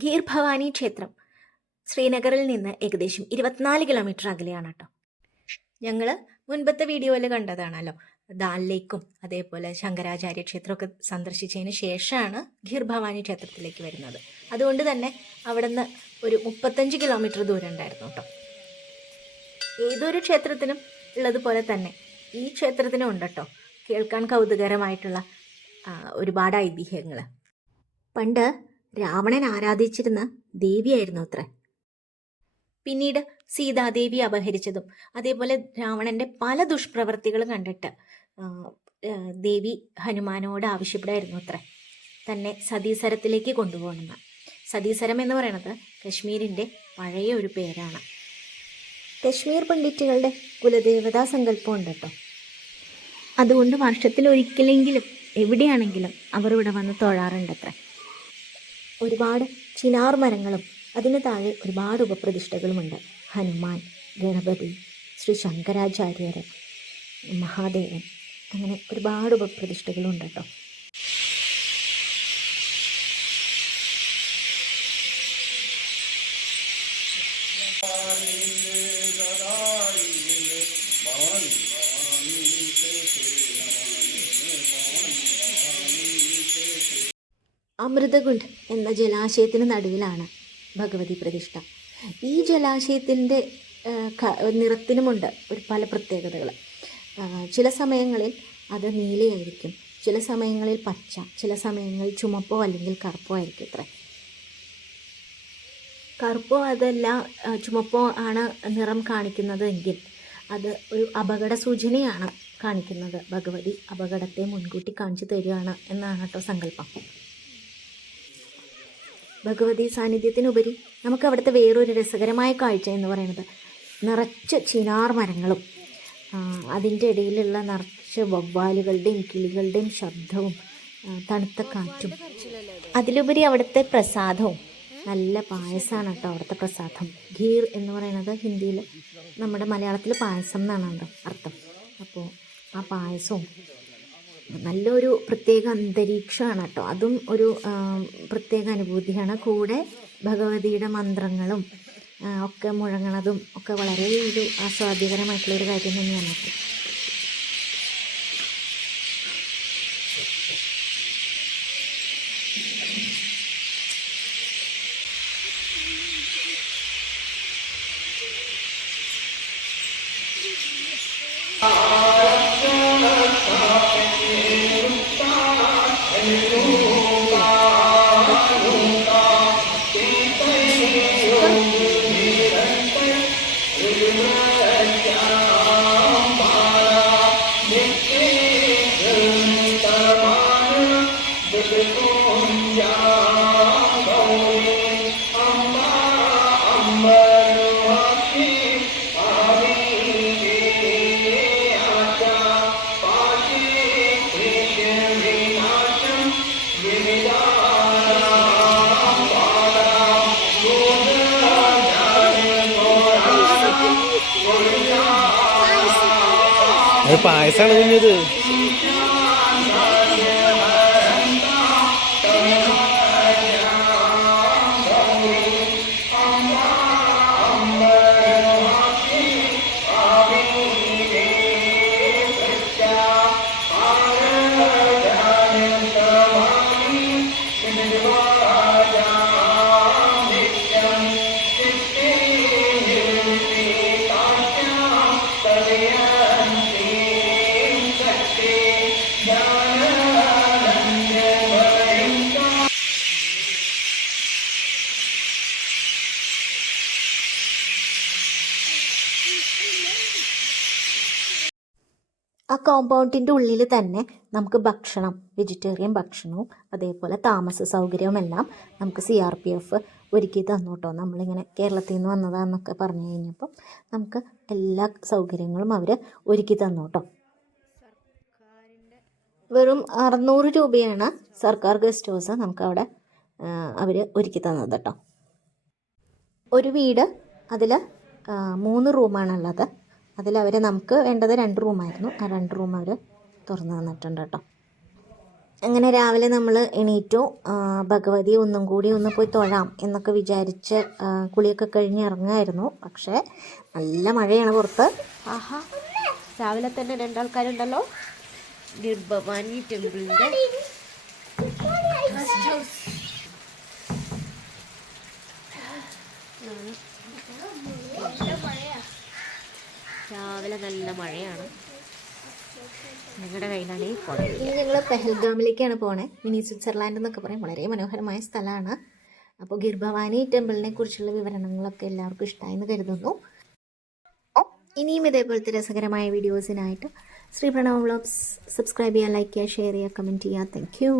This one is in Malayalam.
ഗീർ ഭവാനി ക്ഷേത്രം ശ്രീനഗറിൽ നിന്ന് ഏകദേശം 24 കിലോമീറ്റർ അകലെയാണ് കേട്ടോ. ഞങ്ങൾ മുൻപത്തെ വീഡിയോയിൽ കണ്ടതാണല്ലോ, ദാൽ ലേക്കും അതേപോലെ ശങ്കരാചാര്യ ക്ഷേത്രമൊക്കെ സന്ദർശിച്ചതിന് ശേഷമാണ് ഗീർ ഭവാനി ക്ഷേത്രത്തിലേക്ക് വരുന്നത്. അതുകൊണ്ട് തന്നെ അവിടെ നിന്ന് ഒരു 35 കിലോമീറ്റർ ദൂരം ഉണ്ടായിരുന്നു കേട്ടോ. ഏതൊരു ക്ഷേത്രത്തിനും ഉള്ളതുപോലെ തന്നെ ഈ ക്ഷേത്രത്തിനും ഉണ്ട് കേട്ടോ കേൾക്കാൻ കൗതുകരമായിട്ടുള്ള ഒരുപാട് ഐതിഹ്യങ്ങൾ. പണ്ട് രാവണൻ ആരാധിച്ചിരുന്ന ദേവിയായിരുന്നു അത്ര. പിന്നീട് സീതാദേവി അപഹരിച്ചതും അതേപോലെ രാവണന്റെ പല ദുഷ്പ്രവർത്തികളും കണ്ടിട്ട് ദേവി ഹനുമാനോട് ആവശ്യപ്പെടായിരുന്നു അത്ര തന്നെ സതീസരത്തിലേക്ക് കൊണ്ടുപോകണമെന്ന്. സതീസരം എന്ന് പറയുന്നത് കശ്മീരിൻ്റെ പഴയ ഒരു പേരാണ്. കശ്മീർ പണ്ഡിറ്റുകളുടെ കുലദേവതാ സങ്കല്പം ഉണ്ട് കേട്ടോ. അതുകൊണ്ട് വർഷത്തിൽ ഒരിക്കലെങ്കിലും എവിടെയാണെങ്കിലും അവർ ഇവിടെ വന്ന് തൊഴാറുണ്ടത്ര. ഒരുപാട് ചിനാർ മരങ്ങളും അതിന് താഴെ ഒരുപാട് ഉപപ്രതിഷ്ഠകളുമുണ്ട്. ഹനുമാൻ, ഗണപതി, ശ്രീ ശങ്കരാചാര്യർ, മഹാദേവൻ, അങ്ങനെ ഒരുപാട് ഉപപ്രതിഷ്ഠകളുണ്ട് കേട്ടോ. അമൃതകുണ്ട് എന്ന ജലാശയത്തിന് നടുവിലാണ് ഭഗവതി പ്രതിഷ്ഠ. ഈ ജലാശയത്തിൻ്റെ നിറത്തിനുമുണ്ട് പല പ്രത്യേകതകൾ. ചില സമയങ്ങളിൽ അത് നീലയായിരിക്കും, ചില സമയങ്ങളിൽ പച്ച, ചില സമയങ്ങളിൽ ചുമപ്പോ അല്ലെങ്കിൽ കറുപ്പോ ആയിരിക്കും അത്ര. കറുപ്പോ അതല്ല ചുമപ്പോ ആണ് നിറം കാണിക്കുന്നത് എങ്കിൽ അത് ഒരു അപകട സൂചനയാണ് കാണിക്കുന്നത്. ഭഗവതി അപകടത്തെ മുൻകൂട്ടി കാണിച്ചു തരികയാണ് എന്നാണ് കേട്ടോ സങ്കല്പം. ഭഗവതി സാന്നിധ്യത്തിനുപരി നമുക്ക് അവിടുത്തെ വേറൊരു രസകരമായ കാഴ്ച എന്ന് പറയുന്നത് നിറച്ച് ചിനാർ മരങ്ങളും അതിൻ്റെ ഇടയിലുള്ള നിറച്ച് വവ്വാലുകളുടെയും കിളികളുടെയും ശബ്ദവും തണുത്ത കാറ്റും, അതിലുപരി അവിടുത്തെ പ്രസാദവും. നല്ല പായസമാണ് കേട്ടോ അവിടുത്തെ പ്രസാദം. ഖീർ എന്ന് പറയുന്നത് ഹിന്ദിയിൽ, നമ്മുടെ മലയാളത്തിൽ പായസം എന്നാണ് അർത്ഥം. അപ്പോൾ ആ പായസവും നല്ലൊരു പ്രത്യേക അന്തരീക്ഷമാണ് കേട്ടോ. അതും ഒരു പ്രത്യേക അനുഭൂതിയാണ്. കൂടെ ഭഗവതിയുടെ മന്ത്രങ്ങളും ഒക്കെ മുഴങ്ങണതും ഒക്കെ വളരെ ഒരു ആസ്വാദ്യകരമായിട്ടുള്ളൊരു കാര്യം തന്നെയാണ് കേട്ടോ. അത് പായസമാണ് കുഞ്ഞത്. ആ കോമ്പൗണ്ടിൻ്റെ ഉള്ളിൽ തന്നെ നമുക്ക് ഭക്ഷണം, വെജിറ്റേറിയൻ ഭക്ഷണവും അതേപോലെ താമസ സൗകര്യവുമെല്ലാം നമുക്ക് CRPF ഒരുക്കി തന്നു കേട്ടോ. നമ്മളിങ്ങനെ കേരളത്തിൽ നിന്ന് വന്നതാണെന്നൊക്കെ പറഞ്ഞു കഴിഞ്ഞപ്പം നമുക്ക് എല്ലാ സൗകര്യങ്ങളും അവർ ഒരുക്കി തന്നു കേട്ടോ. വെറും 600 രൂപയാണ് സർക്കാർ ഗസ്റ്റ് ഹൗസ് നമുക്കവിടെ അവർ ഒരുക്കി തന്നത് കേട്ടോ. ഒരു വീട്, അതിൽ 3 റൂമാണുള്ളത്. അതിലവർ നമുക്ക് വേണ്ടത് 2 റൂമായിരുന്നു. ആ 2 റൂം അവർ തുറന്നു തന്നിട്ടുണ്ട് കേട്ടോ. അങ്ങനെ രാവിലെ നമ്മൾ എണീറ്റു. ഭഗവതി ഒന്നും കൂടി ഒന്ന് പോയി തൊഴാം എന്നൊക്കെ വിചാരിച്ച് കുളിയൊക്കെ കഴിഞ്ഞ് ഇറങ്ങുമായിരുന്നു. പക്ഷേ നല്ല മഴയാണ് പുറത്ത്. ആഹാ, രാവിലെ തന്നെ രണ്ടാൾക്കാരുണ്ടല്ലോ. ഭവാനി ടെമ്പിളിൻ്റെ രാവിലെ നല്ല മഴയാണ്. നിങ്ങളുടെ കയ്യിലാണ് ഈ കുട. ഇനി ഞങ്ങൾ പെഹൽഗാമിലേക്കാണ് പോണേ. മിനി സ്വിറ്റ്സർലാൻഡ് എന്നൊക്കെ പറയും. വളരെ മനോഹരമായ സ്ഥലമാണ്. അപ്പോൾ ഗിർ ഭവാനി ടെമ്പിളിനെ കുറിച്ചുള്ള വിവരണങ്ങളൊക്കെ എല്ലാവർക്കും ഇഷ്ടമായെന്ന് കരുതുന്നു. ഇനിയും ഇതേപോലത്തെ രസകരമായ വീഡിയോസിനായിട്ട് ശ്രീ പ്രണവ് വ്ളോഗ്സ് സബ്സ്ക്രൈബ് ചെയ്യുക, ലൈക്ക് ചെയ്യുക, ഷെയർ ചെയ്യുക, കമൻറ്റ് ചെയ്യുക. Thank you.